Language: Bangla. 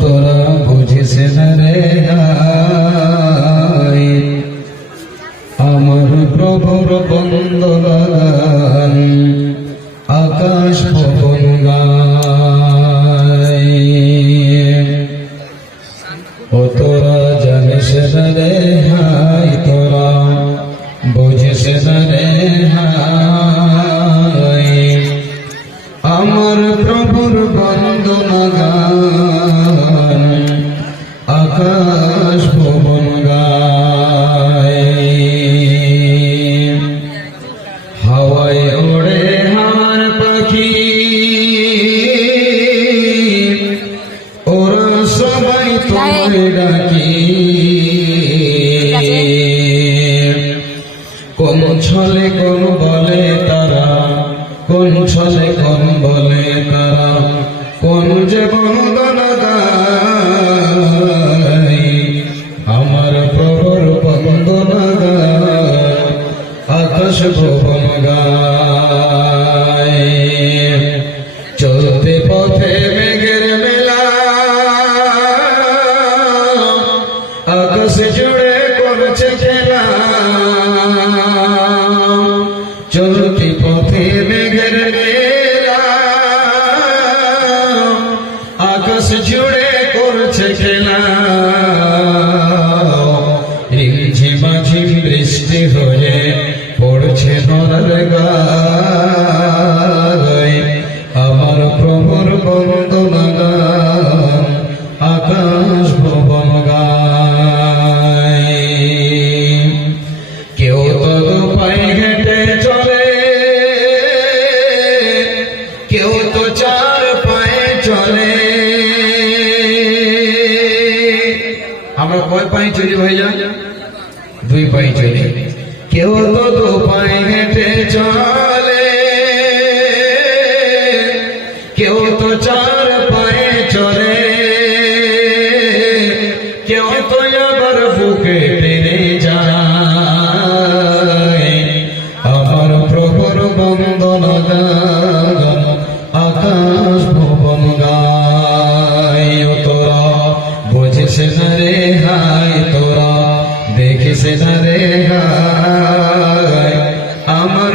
তোরা বুঝিস না রে আমার প্রভুর বন্দনাগান আকাশ ভবন গায়। ও তোরা জানিস না রে তোরা বুঝিস না রে আমার প্রভুর বন্দনাগান আকাশ ভবন গায়। হাওয়ায় ওড়ে হাওয়ার পাখি ওরা সবাই তোমায় ডাকি কোন ছলে কোন বলে তারা কোন ছলে কোন বলে তারা কোন যে বন্দনা গায় আমার প্রভুর বন্দনা গায় আকাশ ভুবন গায়। চলতে পথে মেঘের মেলা আকাশ জুড়ে করছে খেলা চলতি পথে মেঘের মেলা আকাশ জুড়ে করছে খেলা রিমঝিমাঝিম বৃষ্টি হয়ে পড়ছে নরার গায় আমার প্রভুর বন্দনা গান আকাশ ভুবন গায়। কেউ তো পায়ে হেঁটে চলে কেউ তো চার পায়ে চলে আমরা কয় পায়ে চলি ভাইয়া দুই পায়ে চলি কেউ তো দু পায়ে হেঁটে চলে কেউ তো চার পায়ে চলে কেউ তো আবার বুকে টেনে যায় আমার প্রভুর বন্দনা গান আকাশ ভুবন গায়। ও তোরা বুঝিস না রে তোরা দেখিস না রে আমার